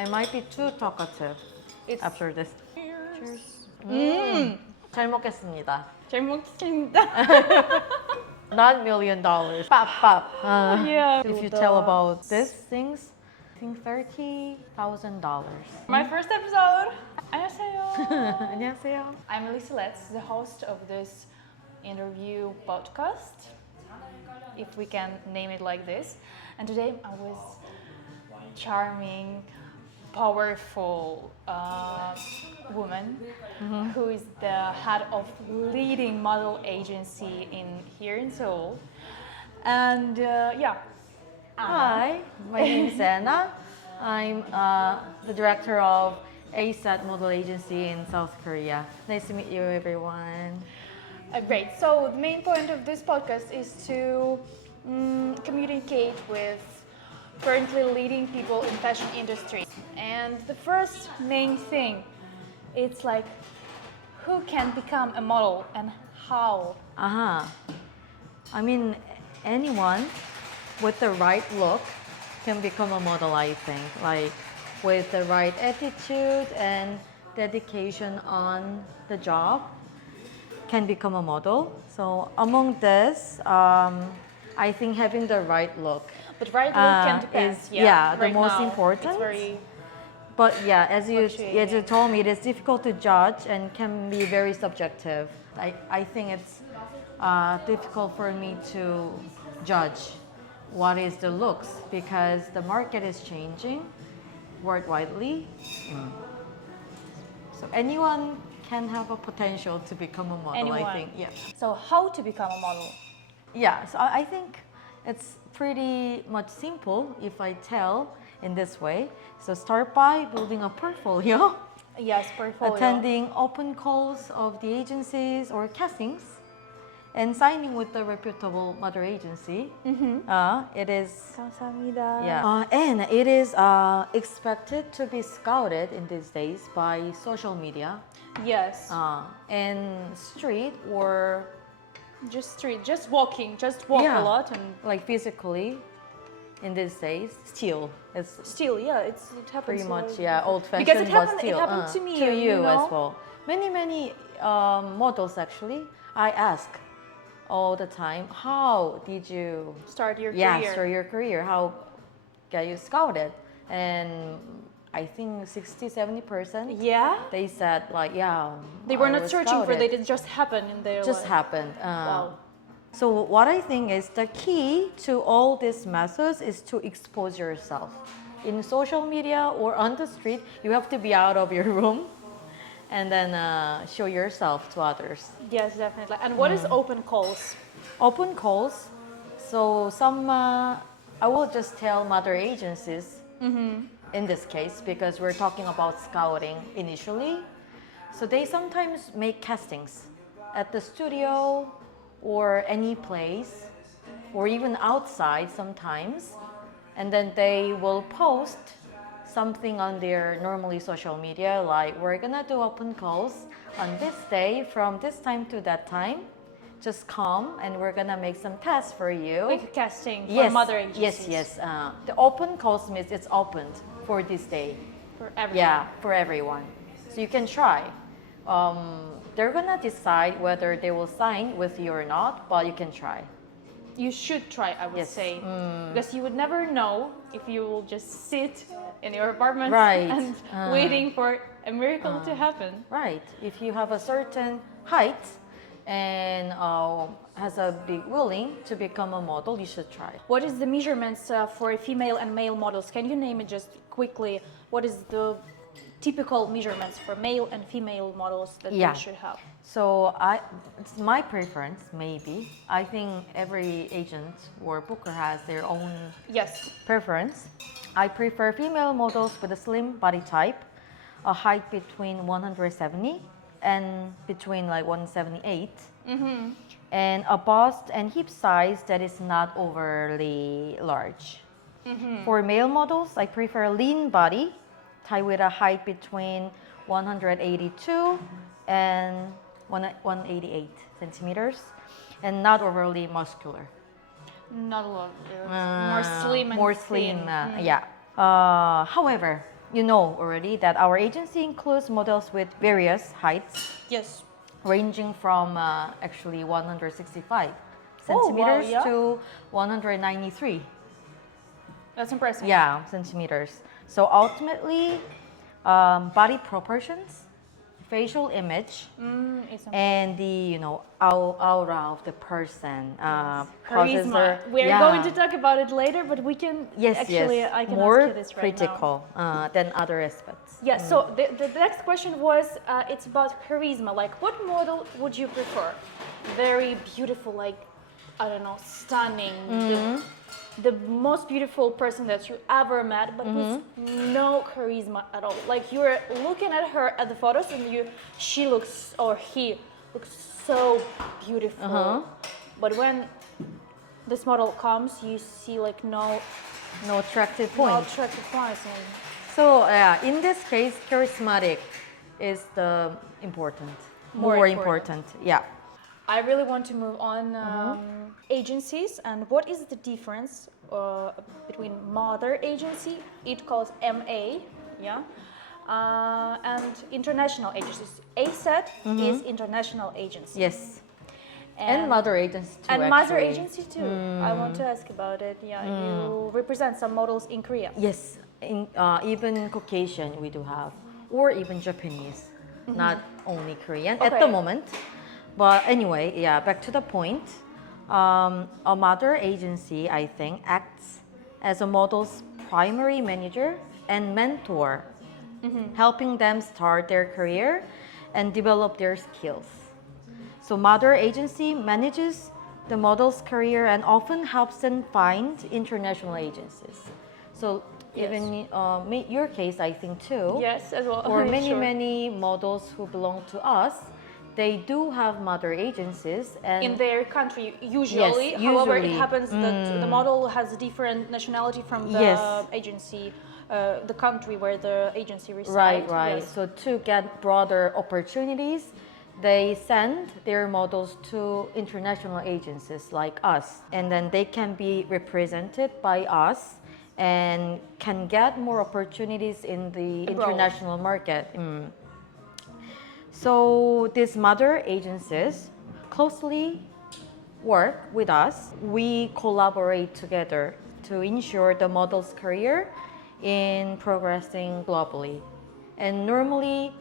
I might be too talkative It's after this. Cheers. 잘 먹겠습니다. 잘 먹겠습니다. Not $1,000,000. Pop, pop. Yeah. If you tell about these things, I think $30,000. My first episode. 안녕하세요. 안녕하세요. I'm A.SSET, the host of this interview podcast, if we can name it like this. And today I was charming, powerful woman who is the head of leading model agency here in Seoul. And yeah. Hi, my name is Anna. I'm the director of A.SSET model agency in South Korea. Nice to meet you, everyone. Great. So the main point of this podcast is to communicate with currently leading people in fashion industry. And the first main thing, it's like who can become a model and how. I mean, anyone with the right look can become a model, I think. Like with the right attitude and dedication on the job can become a model. So among this, I think having the right look. But right look can depend. Is the right most now, important. It's very But yeah, as you fluctuating. told me, it is difficult to judge and can be very subjective. I think it's difficult for me to judge what is the looks because the market is changing worldwidely. So anyone can have a potential to become a model, Anyone. I think. Yeah. So how to become a model? Yeah, so I think it's pretty much simple if I tell in this way. So start by building a portfolio, Yes, portfolio. attending open calls of the agencies or castings, and signing with the reputable model agency. It is 감사합니다. and it is expected to be scouted in these days by social media Yes. and street or Just walking, just walk a lot and like physically in these days. Still, it's still, yeah, it happens. pretty much old fashioned. Because but still, it happened to me, to you you know? as well. Many models actually. I ask all the time, how did you Start your career. start your career? How get you scouted? And I think 60-70%. Yeah. They said like They were I not was searching for scouted. it just happened in their Just life. happened. Wow. So what I think is the key to all these methods is to expose yourself. In social media or on the street, you have to be out of your room and then show yourself to others. Yes, definitely. And what is open calls? Open calls. So some, I will just tell mother agencies in this case because we're talking about scouting initially. So they sometimes make castings at the studio or any place or even outside sometimes. And then they will post something on their normally social media like we're gonna do open calls on this day from this time to that time. Just come and we're gonna make some tests for you. Like casting for mother agencies. Yes. The open calls means it's opened for this day. For everyone. Yeah, for everyone. So you can try. They're gonna decide whether they will sign with you or not, but you can try. You should try, I would Yes. say. Because you would never know if you will just sit in your apartment Right. and waiting for a miracle to happen. Right. If you have a certain height and has a big willing to become a model, you should try. What is the measurements for female and male models? Can you name it just quickly? What is the typical measurements for male and female models that they should have? So it's my preference, maybe. I think every agent or booker has their own Yes. preference. I prefer female models with a slim body type, a height between 170 and between like 178, and a bust and hip size that is not overly large. For male models, I prefer a lean body, type with a height between 182 and 188 centimeters, and not overly muscular. Not a lot. More slim and More thin. slim, yeah. However, you know already that our agency includes models with various heights, Yes. ranging from actually 165 Oh, wow, centimeters yeah. to 193 That's impressive. centimeters. So ultimately, body proportions, facial image, It's and the aura of the person causes charisma. their We're going to talk about it later, but we can yes actually yes I can more ask you this right now. critical than other aspects. Yeah, so the next question was it's about charisma. Like, what model would you prefer? Very beautiful, like, I don't know, stunning, the most beautiful person that you ever met, but with no charisma at all. Like, you're looking at her at the photos and she looks, or he looks so beautiful. But when this model comes, you see like no attractive no point. attractive points. And So in this case, charismatic is the important, More important. important. Yeah. I really want to move on agencies and what is the difference between mother agency, it calls MA, yeah, and international agencies. A.SSET is international agency. Yes. And mother agency too. And actually. mother agency too. I want to ask about it. Yeah, you represent some models in Korea. Yes. Even Caucasian we do have, or even Japanese, not only Korean at the Okay. moment. But anyway, yeah. Back to the point. A mother agency, I think, acts as a model's primary manager and mentor, helping them start their career and develop their skills. So mother agency manages the model's career and often helps them find international agencies. So even your case, I think too. Yes, as well. For many, Sure. many models who belong to us, they do have mother agencies and In their country, usually. Yes, However, it usually. happens that the model has a different nationality from the Yes. agency, the country where the agency resides. right. Yes. So to get broader opportunities, they send their models to international agencies like us, and then they can be represented by us and can get more opportunities in the Abroad. international market. So these mother agencies closely work with us. We collaborate together to ensure the model's career in progressing globally. And normally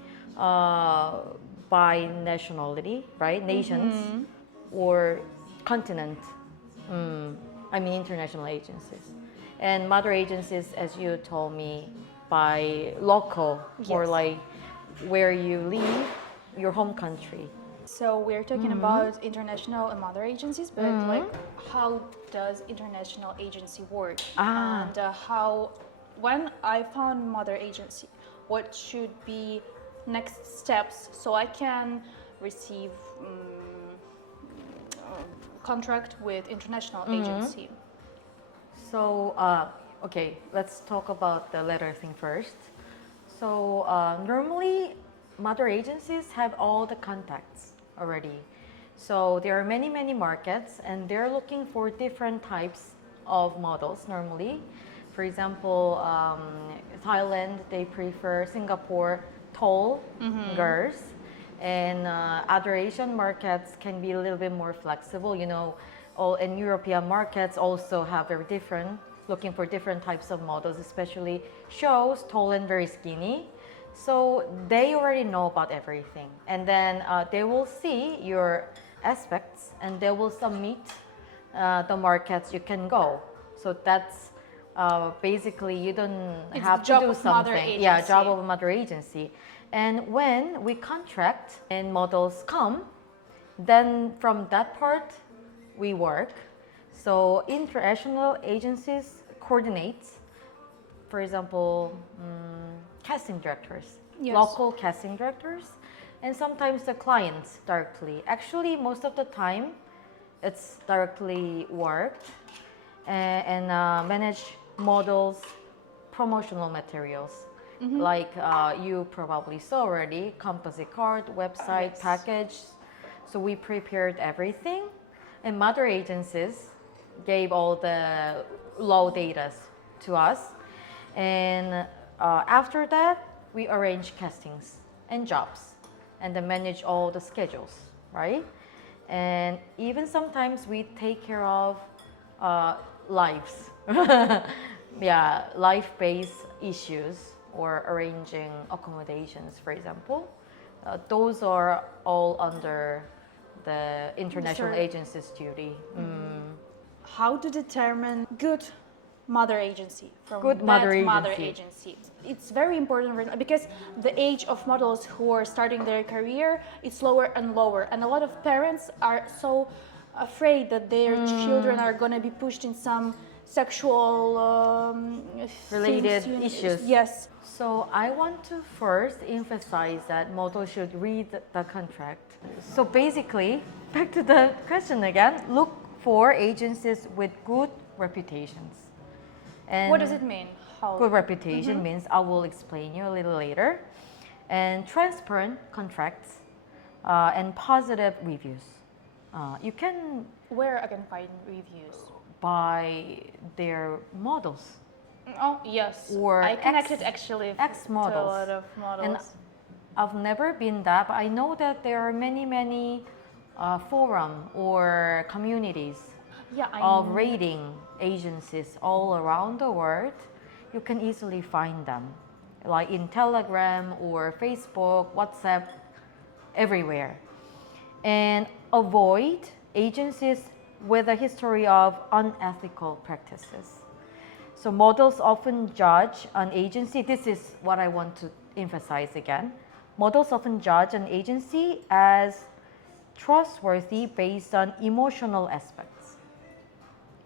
by nationality, right? Nations or continent. I mean international agencies. And mother agencies, as you told me, by local, or Yes. like where you live, your home country. So we're talking about international and mother agencies, but like, how does international agency work? And how, when I found mother agency, what should be next steps so I can receive contract with international agency? So, okay, let's talk about the letter thing first. So, normally, mother agencies have all the contacts already. So, there are many, many markets, and they're looking for different types of models normally. For example, Thailand, they prefer Singapore tall girls. And other Asian markets can be a little bit more flexible. And European markets also have very different, looking for different types of models, especially shows tall and very skinny. So they already know about everything. And then they will see your aspects and they will submit the markets you can go. So that's basically you don't It's have the to job do of mother something. Yeah, job agency. of a mother agency. And when we contract and models come, then from that part we work. So international agencies coordinate, for example, casting directors, Yes. local casting directors, and sometimes the clients directly. Actually, most of the time, it's directly worked and manage models, promotional materials. Like you probably saw already, composite card, website, Yes. package. So we prepared everything, and mother agencies gave all the raw data to us, and after that, we arrange castings and jobs and then manage all the schedules, right? And even sometimes we take care of lives. Yeah, life-based issues or arranging accommodations, for example. Those are all under the international Sure. agency's duty. How to determine good mother agency from Good bad mother mother agency. agency? It's very important right now because the age of models who are starting their career is lower and lower, and a lot of parents are so afraid that their children are going to be pushed in some sexual Related things, issues. Yes. So I want to first emphasize that models should read the contract. So basically, back to the question again, look for agencies with good reputations. And What does it mean? How? good reputation means I will explain you a little later. And transparent contracts and positive reviews. You can Where I can find reviews? buy their models. Oh yes, Or I connected actually to a ex-models. lot of models. And I've never been that, but I know that there are many forum or communities yeah, I of rating agencies all around the world. You can easily find them, like in Telegram or Facebook, WhatsApp, everywhere. And avoid agencies with a history of unethical practices. So models often judge an agency. This is what I want to emphasize again. Models often judge an agency as trustworthy based on emotional aspects.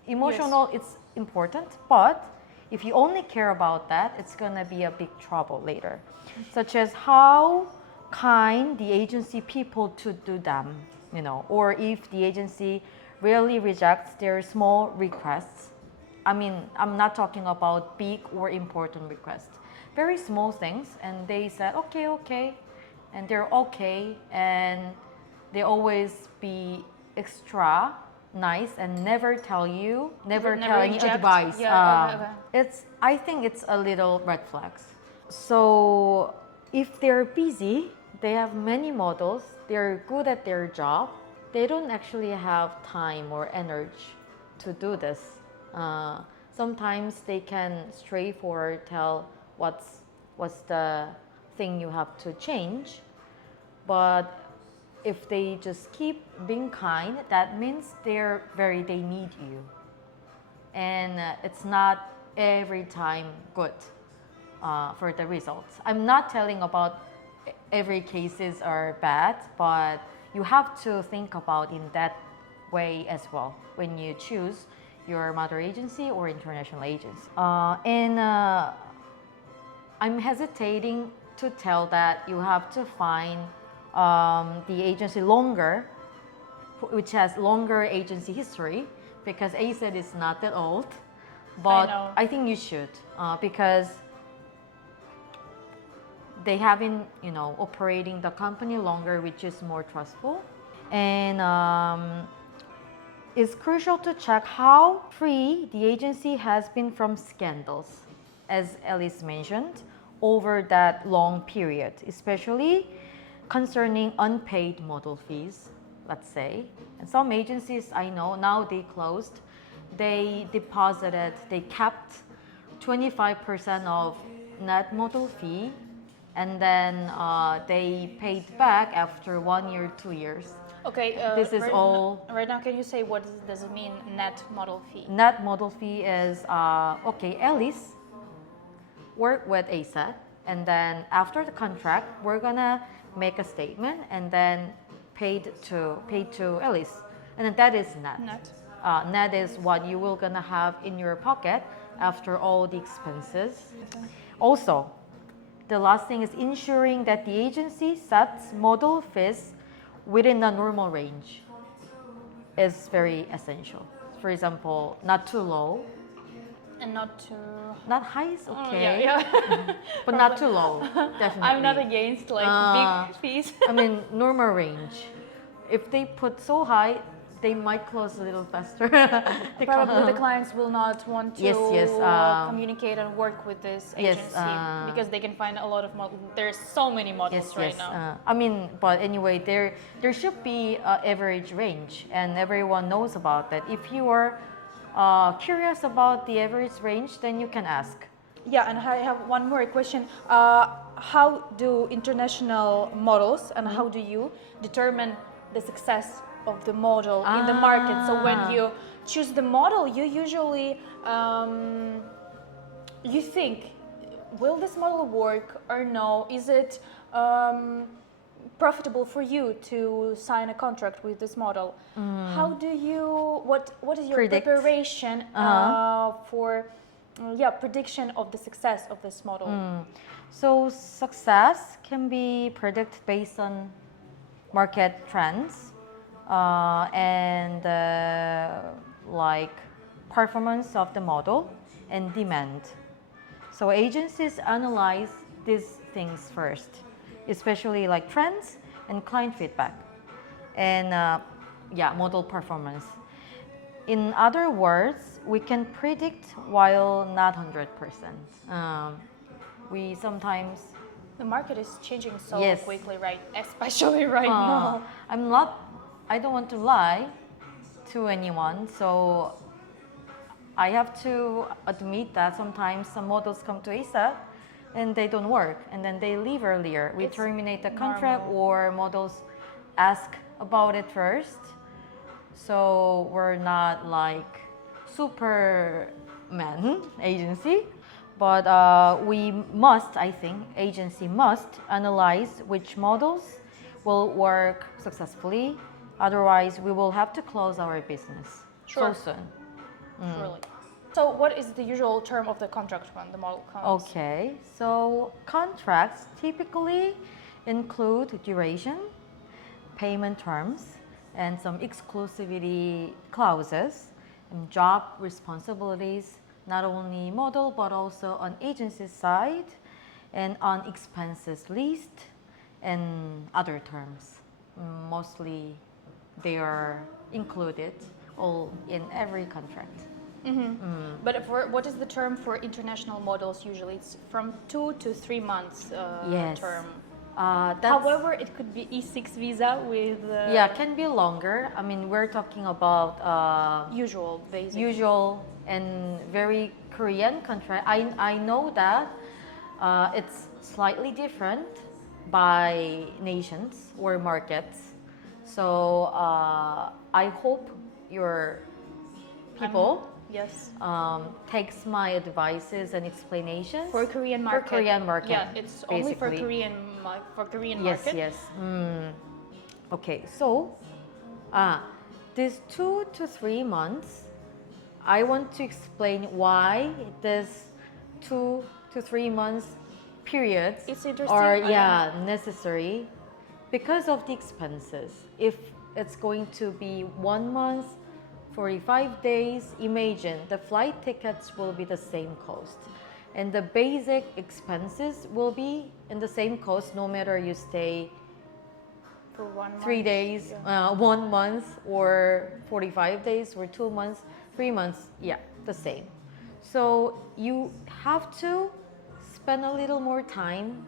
Emotional, it's important, but if you only care about that, it's gonna be a big trouble later. Such as how kind the agency people to do them, or if the agency rarely rejects their small requests. I mean, I'm not talking about big or important requests. Very small things, and they said, okay, and they're okay, and they always be extra nice and never tell Never any reject. advice. Yeah, okay. I think it's a little red flags. So if they're busy, they have many models, they're good at their job, they don't actually have time or energy to do this. Sometimes they can straightforward tell what's the thing you have to change, but if they just keep being kind, that means they need you, and it's not every time good for the results. I'm not telling about every cases are bad, but you have to think about in that way as well when you choose your mother agency or international agency. And I'm hesitating to tell that you have to find the agency longer, which has longer agency history, because A.SSET is not that old. But know. I think you should, because they have been, operating the company longer, which is more trustful. And it's crucial to check how free the agency has been from scandals, as Alice mentioned, over that long period, especially concerning unpaid model fees, let's say. And some agencies I know, now they closed, they kept 25% of net model fee, and then they paid back after 1 year, 2 years. Okay. This is right all. Right now, can you say what does it mean? Net model fee. Net model fee is Alice work with A.SSET, and then after the contract, we're gonna make a statement and then paid to Alice, and then that is net. Net. Net is what you will gonna have in your pocket after all the expenses. Okay. Also, the last thing is ensuring that the agency sets model fees within a normal range is very essential. For example, not too low, And not too. not high is Oh, okay, yeah. but not too low. Definitely. I'm not against big fees. I mean, normal range. If they put so high, they might close a little faster. Probably the clients will not want to Yes, communicate and work with this yes, agency because they can find a lot of models. There's so many models yes, right yes. now. I mean, but anyway, there should be an average range, and everyone knows about that. If you are curious about the average range, then you can ask. Yeah, and I have one more question. How do international models and how do you determine the success of the model in the market? So when you choose the model, you usually you think, will this model work or no? Is it profitable for you to sign a contract with this model? How do you? What is your Predict. preparation for? Prediction of the success of this model. So success can be predicted based on market trends and like performance of the model and demand. So agencies analyze these things first, especially like trends and client feedback and model performance. In other words, we can predict while not 100%. We sometimes The market is changing so Yes. quickly, right? Especially right now. I don't want to lie to anyone, so I have to admit that sometimes some models come to A.SSET and they don't work and then they leave earlier. We It's terminate the contract normal. or models ask about it first. So we're not like Superman agency, but we must, I think, agency must analyze which models will work successfully. Otherwise, we will have to close our business Sure. so soon. Really. So what is the usual term of the contract when the model comes? Okay, so contracts typically include duration, payment terms, and some exclusivity clauses, and job responsibilities, not only model but also on agency side, and on expenses list, and other terms. Mostly they are included all in every contract. But for what is the term for international models usually? It's from 2 to 3 months Yes. term. That's, However, it could be E6 visa with yeah, can be longer. I mean, we're talking about usual basic. usual and very Korean contract. I know that it's slightly different by nations or markets. So I hope your people Yes. takes my advices and explanations For Korean market. For Korean market. Yeah, it's only for basically. Korean Yes, market. yes. Okay, so these 2 to 3 months, I want to explain why this 2 to 3 months periods It's interesting. are I necessary because of the expenses. If it's going to be 1 month, 45 days, imagine the flight tickets will be the same cost. And the basic expenses will be in the same cost no matter you stay For 1 month. 3 days, Yeah. 1 month, or 45 days, or 2 months, 3 months, yeah, the same. So you have to spend a little more time.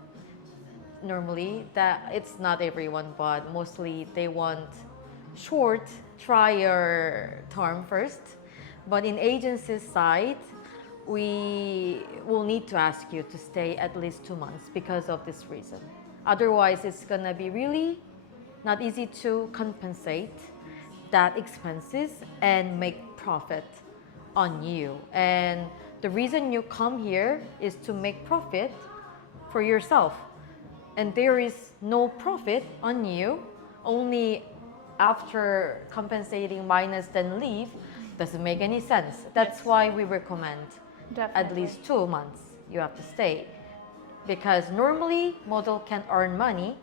Normally, that it's not everyone, but mostly they want short trial term first. But in agency side, we will need to ask you to stay at least 2 months because of this reason. Otherwise, it's gonna be really not easy to compensate that expenses and make profit on you. And the reason you come here is to make profit for yourself. And there is no profit on you, only after compensating minus then leave. Doesn't make any sense. That's Yes. why we recommend at Definitely. least 2 months you have to stay. Because normally model can earn money,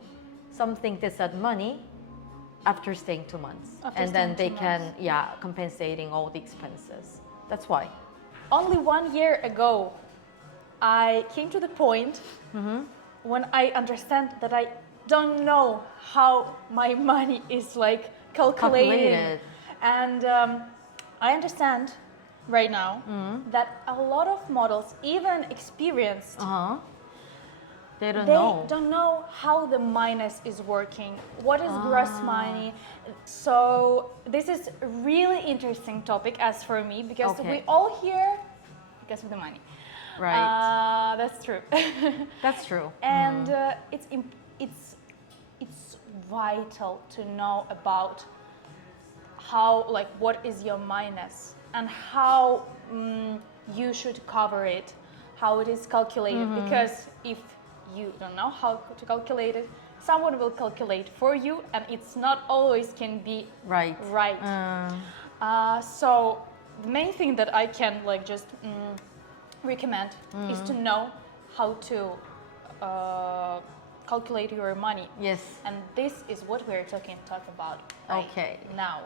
some think they said money after staying 2 months. After and then they staying 2 can, months. compensating all the expenses. That's why. Only 1 year ago, I came to the point when I understand that I don't know how my money is like calculated. Calculated. And I understand right now that a lot of models, even experienced, They don't they know. don't know how the minus is working, what is gross money. So this is a really interesting topic as for me, because Okay. we all here because of the money. Right. That's true. That's true. And it's vital to know about how, like, what is your minus and how you should cover it, how it is calculated. Because if you don't know how to calculate it, someone will calculate for you, and it's not always can be Right. So the main thing that I can like just recommend is to know how to calculate your money. Yes. And this is what we're talk about right Okay. now.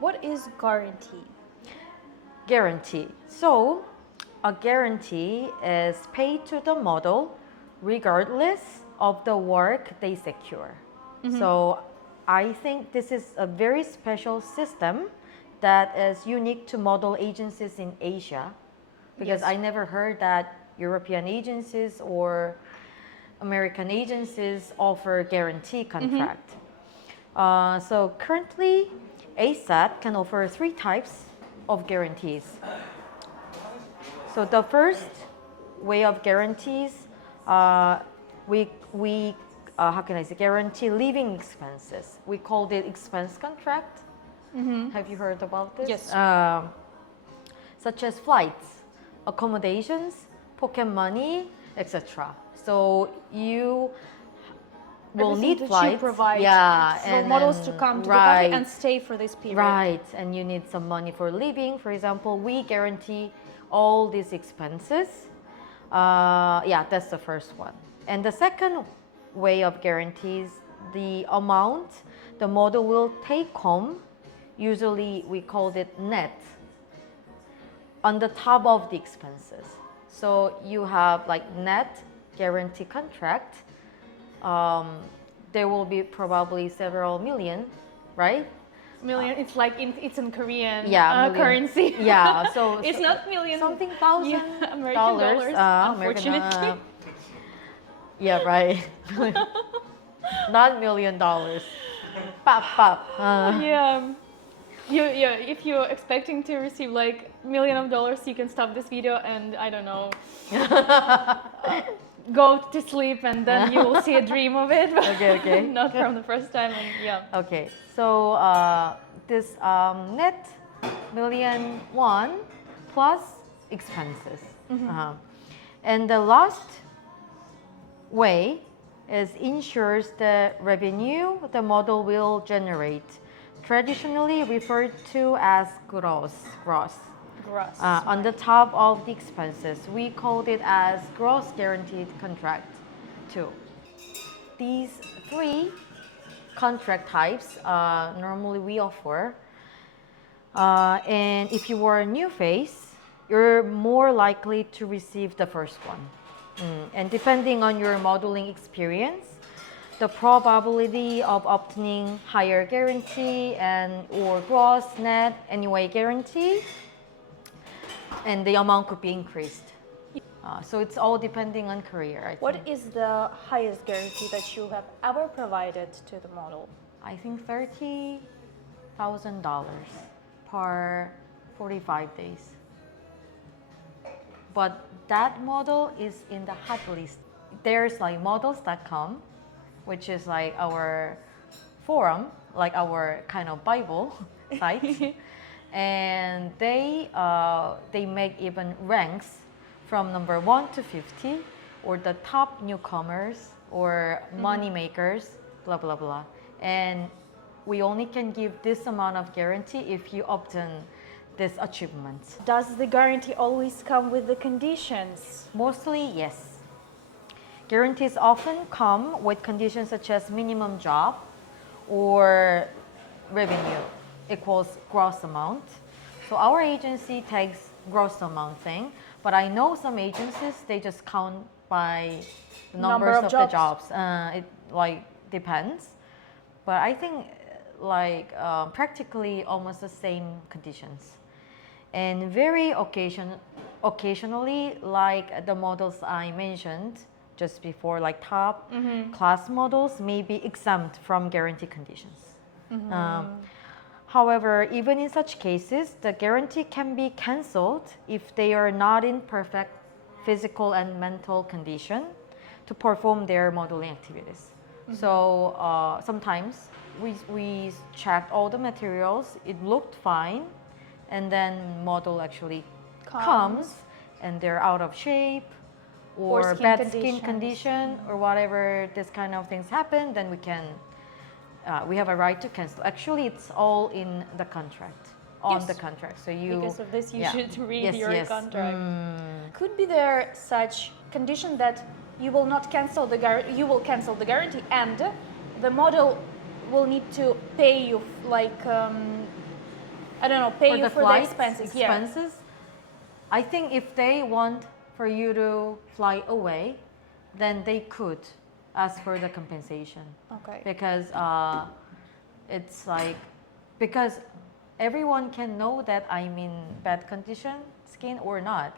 What is guarantee? Guarantee. So, a guarantee is paid to the model regardless of the work they secure. So, I think this is a very special system that is unique to model agencies in Asia, because Yes. I never heard that European agencies or American agencies offer guarantee contract. So currently, A.SSET can offer 3 types of guarantees. So the first way of guarantees, we how can I say, guarantee living expenses. We called it expense contract. Have you heard about this? Yes. Such as flights, accommodations, pocket money, etc. So you will Everything need that flights, you provide for and models then- to come to the right, country and stay for this period. right, and you need some money for living. For example, we guarantee all these expenses. Yeah, that's the first one. And the second way of guarantees, the amount the model will take home, usually we called it net, on the top of the expenses. So you have like net guarantee contract. There will be probably several million, right? Million, it's like it's in Korean Million. currency. Yeah, so It's not million. something thousand Yeah, American dollars, American, unfortunately. yeah, right. Not $1,000,000. Pop, pop. Yeah. If you're expecting to receive like million of dollars, you can stop this video and I don't know, go to sleep, and then you will see a dream of it. Okay. Not from the first time. And yeah. Okay, so this net $1,000,000 plus expenses. And the last way is ensures the revenue the model will generate, traditionally referred to as gross. Gross. On the top of the expenses, we called it as gross guaranteed contract too. These 3 contract types normally we offer, and if you are a new face, you're more likely to receive the first one. And depending on your modeling experience, the probability of obtaining higher guarantee and or gross, net, anyway guarantee, and the amount could be increased. So it's all depending on career, I think. What is the highest guarantee that you have ever provided to the model? I think $30,000 per 45 days. But that model is in the hot list. There's like models.com, which is like our forum, like our kind of Bible site. And they make even ranks from number 1 to 50, or the top newcomers or money makers, blah blah blah. And we only can give this amount of guarantee if you obtain this achievement. Does the guarantee always come with the conditions? Mostly, yes. Guarantees often come with conditions such as minimum job or revenue equals gross amount. So our agency takes gross amount thing, but I know some agencies, they just count by the numbers of the jobs. It like depends. But I think like practically almost the same conditions. And very occasionally, like the models I mentioned just before, like top class models may be exempt from guarantee conditions. However, even in such cases, the guarantee can be cancelled if they are not in perfect physical and mental condition to perform their modeling activities. So sometimes we checked all the materials, it looked fine, and then model actually comes and they're out of shape or bad skin condition or whatever this kind of things happen, then we have a right to cancel. Actually, it's all in the contract, on the contract. So you, because of this, you should read yes, your yes. contract. Could be there such condition that you will not cancel the you will cancel the guarantee, and the model will need to pay you like I don't know, pay For you the for the flight expenses. expenses, I think if they want for you to fly away, then they could ask for the compensation. Okay. Because it's like, because everyone can know that I'm in bad condition, skin or not.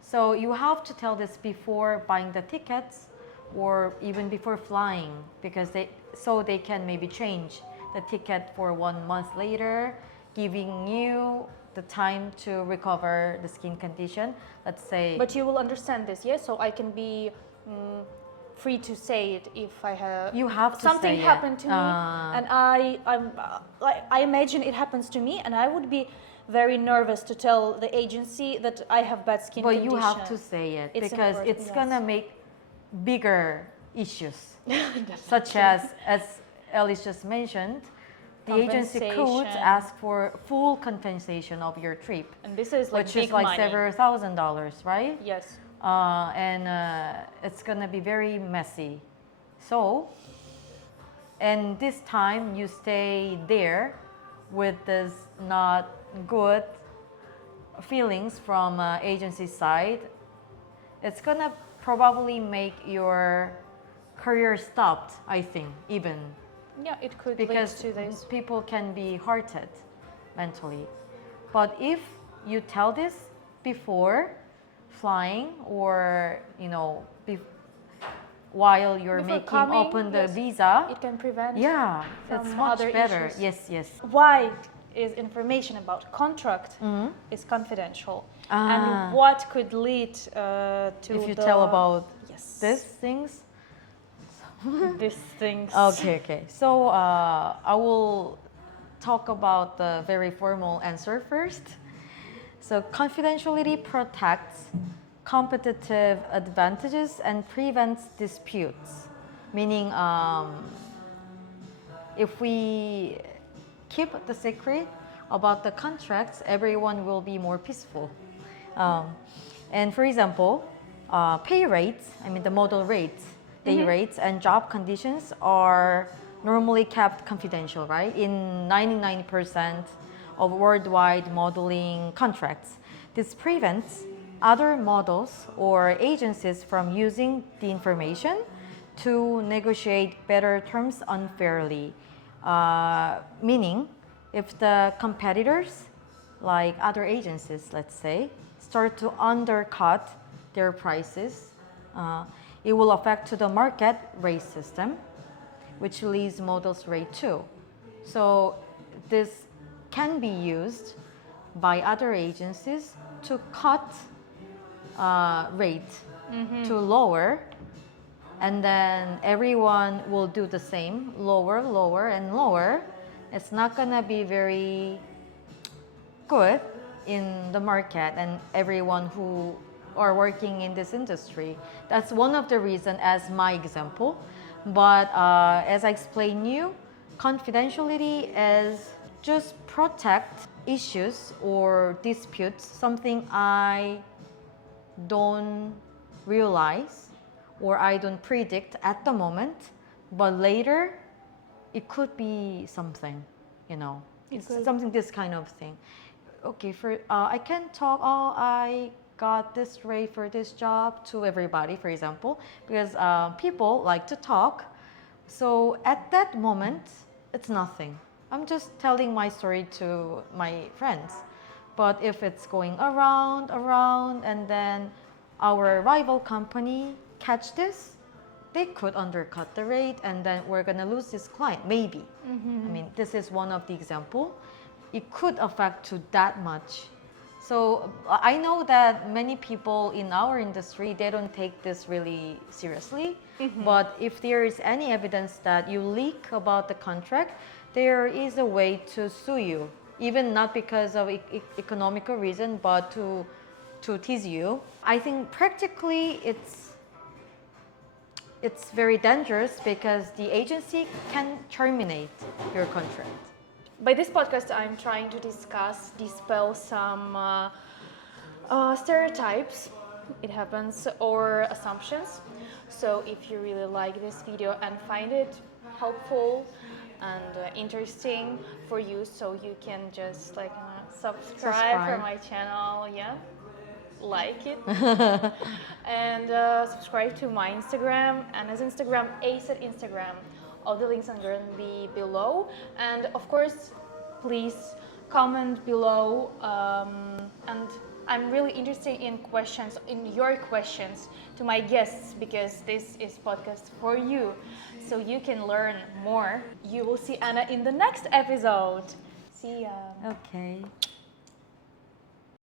So you have to tell this before buying the tickets or even before flying, because they can maybe change the ticket for 1 month later, giving you the time to recover the skin condition. Let's say. But you will understand this, yes? So I can be free to say it if I have. You have to something say happened it. to me, and I imagine it happens to me, and I would be very nervous to tell the agency that I have bad skin But condition. you have to say it, because it's gonna make bigger issues, such as Alice just mentioned. The agency could ask for full compensation of your trip, and this is like which big is like money. several $1,000s, right? Yes. And it's gonna be very messy. So, and this time you stay there with this not good feelings from agency side, it's gonna probably make your career stopped, I think, even. Yeah, it could Because lead to this. people can be hurted mentally. But if you tell this before flying, or while you're Before making coming, open the yes, visa, it can prevent. yeah, from it's much other better. issues. Yes, yes. Why is information about contract is confidential, and what could lead to If you tell about yes these things. these things. Okay. So I will talk about the very formal answer first. So confidentiality protects competitive advantages and prevents disputes. Meaning, if we keep the secret about the contracts, everyone will be more peaceful. And for example, pay rates, the model rates, day rates and job conditions are normally kept confidential, right? In 99% of worldwide modeling contracts. This prevents other models or agencies from using the information to negotiate better terms unfairly. Meaning, if the competitors, like other agencies, let's say, start to undercut their prices, it will affect to the market rate system, which leads models rate too. So this can be used by other agencies to cut rate to lower, and then everyone will do the same, lower and lower. It's not gonna be very good in the market and everyone who are working in this industry. That's one of the reasons as my example. But as I explained you, confidentiality is just protect issues or disputes, something I don't realize or I don't predict at the moment, but later it could be something, it's something, this kind of thing. Okay, I can talk, I got this rate for this job to everybody, for example, because people like to talk. So at that moment, it's nothing. I'm just telling my story to my friends. But if it's going around, and then our rival company catch this, they could undercut the rate, and then we're gonna lose this client, maybe. I mean, this is one of the example. It could affect to that much. So I know that many people in our industry, they don't take this really seriously. But if there is any evidence that you leak about the contract, there is a way to sue you, even not because of economical reason, but to tease you. I think practically it's very dangerous because the agency can terminate your contract. By this podcast, I'm trying to dispel some stereotypes, it happens, or assumptions. So if you really like this video and find it helpful and interesting for you, so you can just like subscribe for my channel, yeah, like it, and subscribe to my Instagram, and as Instagram, A.SSET Instagram. All the links are going to be below, and of course, please comment below. And I'm really interested in questions, in your questions to my guests, because this is podcast for you, so you can learn more. You will see Anna in the next episode. See ya. Okay.